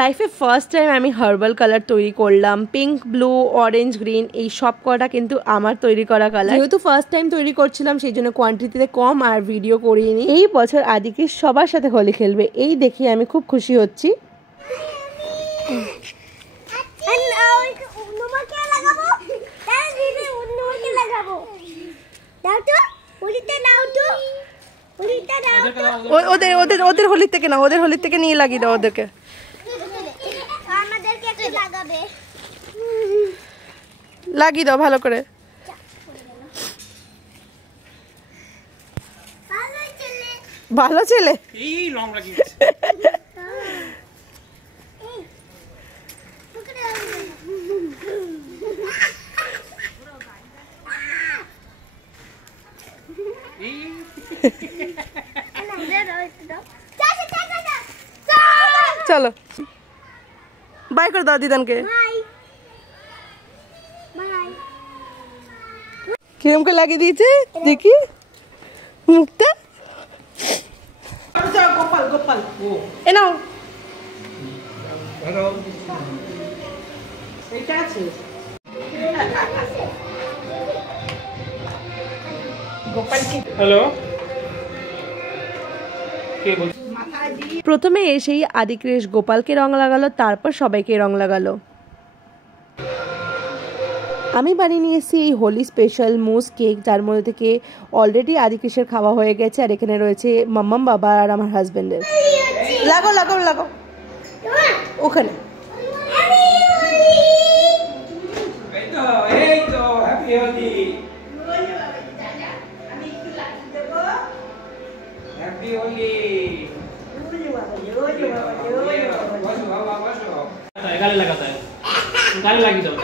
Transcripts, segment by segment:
লাইফে first time আমি herbal colour তৈরি করলাম। পিঙ্ক, ব্লু, অরেঞ্জ, গ্রিন এই সব কটা কিন্তু আমার তৈরি করা কালার। যেহেতু ফার্স্ট টাইম তৈরি করছিলাম সেই জন্য কোয়ান্টিটিতে কম আর ভিডিও করিনি। এই বছর আদিকে সবার সাথে হোলি খেলবে এই দেখে আমি খুব খুশি হচ্ছি। ওদের হোলির থেকে না, ওদের হোলির থেকে নিয়ে লাগিয়ে দাও ওদেরকে। লাগিয়ে দাও ভালো করে। ভালো ছেলে। চলো বাই করে দাও দিদানকে। কিরম করে লাগিয়ে দিয়েছে দেখি মুখটা। গোপাল গোপাল এ নাও। এইটা আছে গোপালকে। হ্যালো প্রথমে এসেই আদিক্রেশ গোপালকে রং লাগালো, তারপর সবাইকে রং লাগালো। আমি বানিয়ে নিয়ে এসেছি এই হোলি স্পেশাল মুস কেক, যার মধ্যে থেকে অলরেডি আদিক্রেশের খাওয়া হয়ে গেছে আর এখানে রয়েছে মাম্মাম, বাবা আর আমার হাজবেন্ডের। লাগাও লাগাও লাগাও ওখানে। गाले लगाता है, गाले लगी जाओ।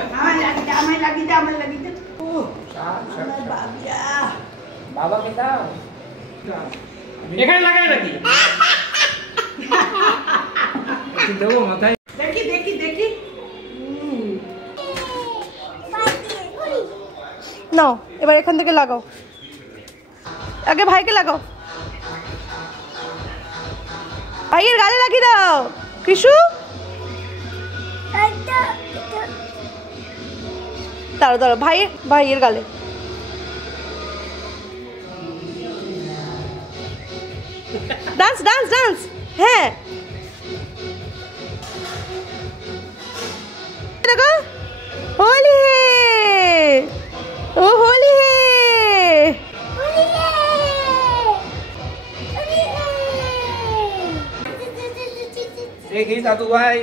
हमें लगी दे। बाबा के दाओ এখানে লাগায় নাকি? একটু দেবো মাথায়। দেখি নাও এবার এখান থেকে লাগাও। আগে ভাইকে লাগাও, ভাইয়ের গালে লাগিয়ে দাও। কৃষু দাঁড়ো দাঁড়ো, ভাইয়ের গালে। Dance dance dance. হ্যাঁ দেখো হোলি হে, ও হোলি হে। देखिए दादू भाई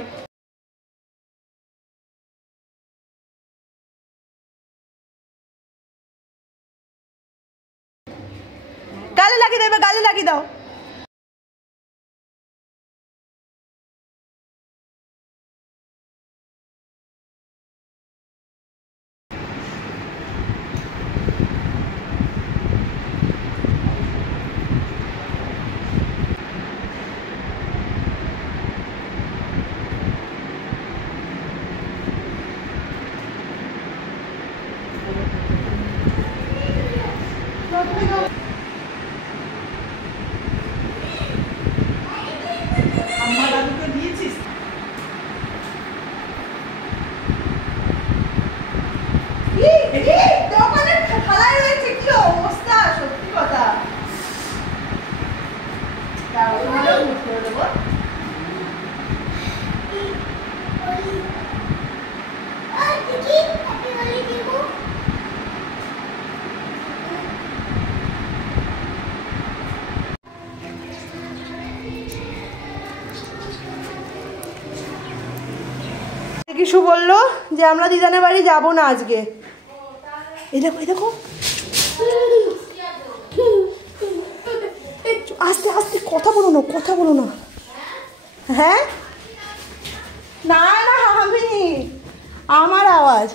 গালে লাগিয়ে দাও, গালে লাগিয়ে দাও। কিশু বললো যে আমরা দিদানের বাড়ি যাবো না আজকে। এই দেখো এই দেখো, আস্তে আস্তে কথা বলো না। হ্যাঁ না না আমি আমার আওয়াজ।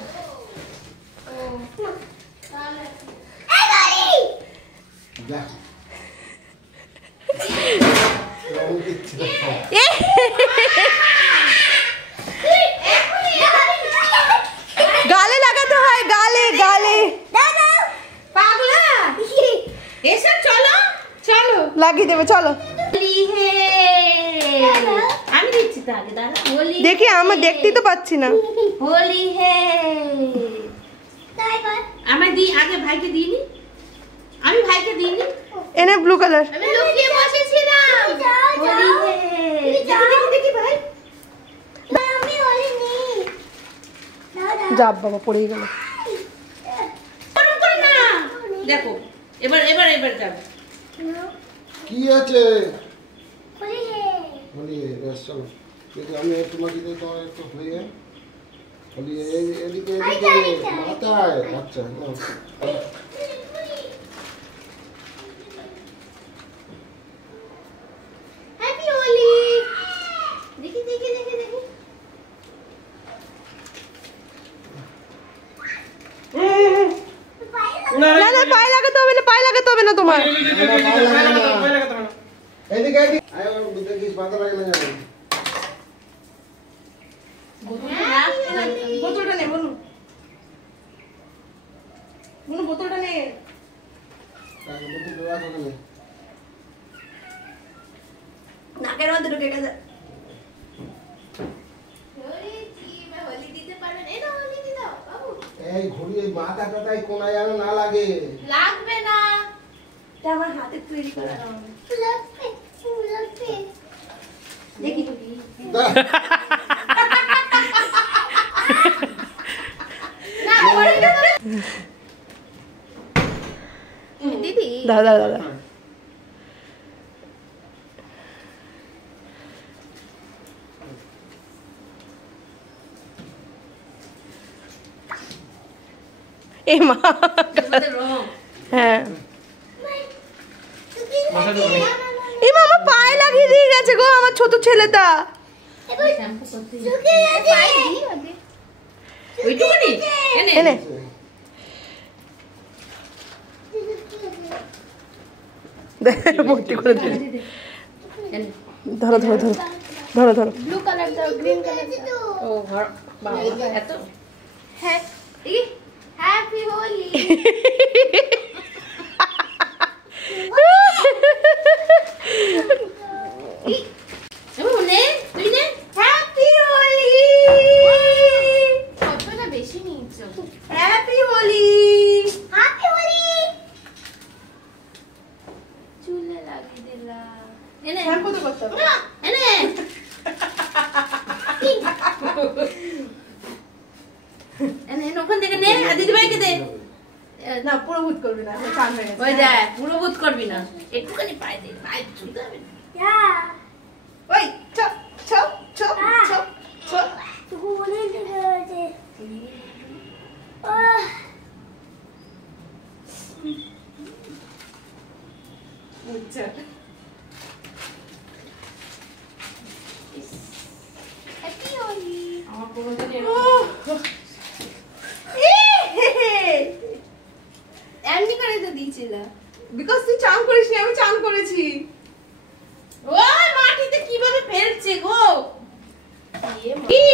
গালে লাগাতে হয়, গালে গালে। পাগলা এসব চলো লাগিয়ে দেবে। চলো আমি দিচ্ছি। দেখি আমার দেখতেই তো পাচ্ছি না। হোলি হে আমার দি আগে ভাইকে দিইনি, আমি ভাইকে দিইনি। এনে ব্লু কালার আমি লুকিয়ে বসেছিলাম। হোলি হে দেখি দেখি ভাই, আমি হোলি নি যাব বাবা পড়ে গেল। না দেখো এবার এবার এবার যাবে। কি আছে? হোলি হে হোলি হে বেশ চলো। কিন্তু আমি তোমাকে দিতে তো একটু হয়ে হোলি এদিকে এদিকে মাথায়। আচ্ছা হ্যাপি হোলি। দেখি দেখি দেখি দেখি না না পায়ে লাগাতে হবে না, পায়ে লাগাতে হবে না তোমার। এদিকে এদিকে আয় দেখিস মাথা লাগলে না। বোতলটা নে বনু, বনু বোতলটা নে। তাকে বলতে দেওয়া হবে না। নাকের মধ্যে ঢুকে গেছে। হোলি দিতে পারবেন? এই না হোলি দি দাও বাবু। এই ঘড়ি এই মাথাটাই কোনায় যেন না লাগে। লাগবে না, এটা আমার হাতে তৈরি করা। লাগবে লাগবে দেখি না ওরে না দিদি। দাদা দাদা এ মা, হ্যাঁ এ মা আমার পায়ে লাগিয়ে দিয়ে গেছে গো আমার ছোট ছেলেটা। এনে ভর্তি করে দিল। ধরো ধরো ধরো ধরো ধরো। ব্লু কালার দাও, গ্রিন কালার দাও। ও ঘর বাবা এত হ্যাঁ হ্যাপি হোলি। মনে তুই নে হ্যাপি হোলি। কতটা বেশি নিয়েছো? হ্যাপি হোলি। হ্যাপি হোলি চুলে লাগিয়ে দিলাম। এনে শ্যাম্পু তো করতে হবে। এনে এনে ওখান থেকে নে আর দিদি ভাইকে দে। না পুরো ভূত করবি না, চান হয়ে গেছে। ওই দেখ পুরো ভূত করবি না, একটুখানি পায়ে দে, পায়ে ছুঁতে হবে না। ওই chop chop chop chop chop. আচ্ছা হ্যাপি হোলি। আমার পুরো এমনি করে তো দিয়েছিল। বিকজ তুই চান করিসনি, আমি চান করেছি। ওই মাটিতে কিভাবে ফেলছে গো? কি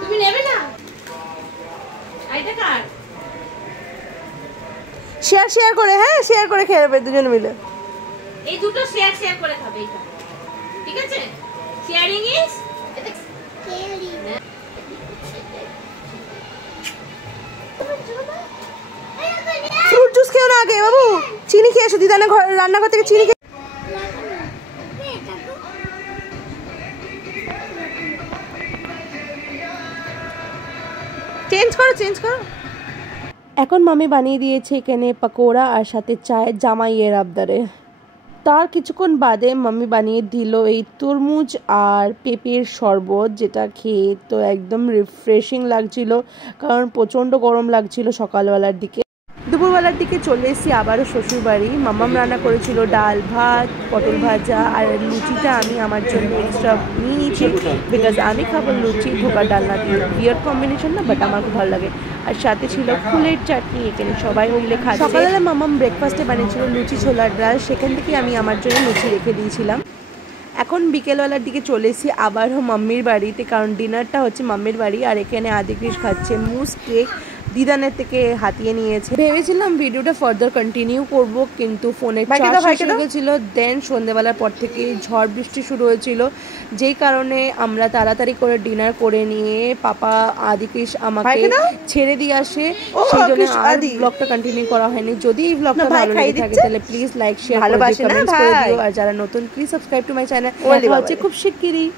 তুমি নেবে না? আইটা কার? শেয়ার শেয়ার করে, হ্যাঁ শেয়ার করে খেয়ে নেবে দুজন মিলে। এই দুটো শেয়ার শেয়ার করে খাবে এটা, ঠিক আছে? Sharing is caring. Fruit juice খেও না আগে বাবু, চিনি খেয়ে এসো। দিদানে ঘর রান্নাঘর থেকে চিনি খেয়ে। চেঞ্জ করো চেঞ্জ করো। এখন মামি বানিয়ে দিয়েছে এখানে পকোড়া আর সাথে চায়ের জামাইয়ের আবদারে। তার কিছুক্ষণ বাদে মামি বানিয়ে দিল এই তরমুজ আর পেঁপের শরবত, যেটা খেয়ে তো একদম রিফ্রেশিং লাগছিল, কারণ প্রচণ্ড গরম লাগছিল সকালবেলার দিকে। দুপুরবেলার দিকে চলে এসেছি আবারও শ্বশুরবাড়ি। মামাম রান্না করেছিল ডাল ভাত, পটল ভাজা আর লুচিটা আমি আমার জন্য এক্সট্রা নিয়ে নিয়েছি, বিকজ আমি খাবো লুচি ধোকার ডালনা দিয়ে। বিয়ার কম্বিনেশন না, বাট আমার খুব ভালো লাগে। আর সাথে ছিল ফুলের চাটনি, এখানে সবাই মিলে খাচ্ছে। সকালবেলা মামাম ব্রেকফাস্টে বানিয়েছিল লুচি ছোলার ডাল, সেখান থেকে আমি আমার জন্য লুচি রেখে দিয়েছিলাম। এখন বিকেলবেলার দিকে চলে এসেছি আবারও মাম্মির বাড়িতে, কারণ ডিনারটা হচ্ছে মাম্মির বাড়ি। আর এখানে আদিকৃষ খাচ্ছে মুস কেক, দিদানের থেকে হাতিয়ে নিয়েছে। ভেবেছিলাম ভিডিওটা ফার্দার কন্টিনিউ করব, কিন্তু ফোনের চার্জ শেষ হয়ে গেছিল। দেন সন্ধ্যেবেলার পর থেকে ঝড় বৃষ্টি শুরু হয়েছিল, যেই কারণে আমরা তাড়াতাড়ি করে ডিনার করে নিয়ে পাপা আদিকৃষ আমাকে ছেড়ে দিয়ে আসে, সেই জন্য আর ব্লগটা কন্টিনিউ করা হয়নি। যদি এই ব্লগটা ভালো লেগে থাকে তাহলে প্লিজ লাইক শেয়ার করে কমেন্টস করে দিও, আর যারা নতুন please subscribe to my channel. হচ্ছে খুব শিগগিরই।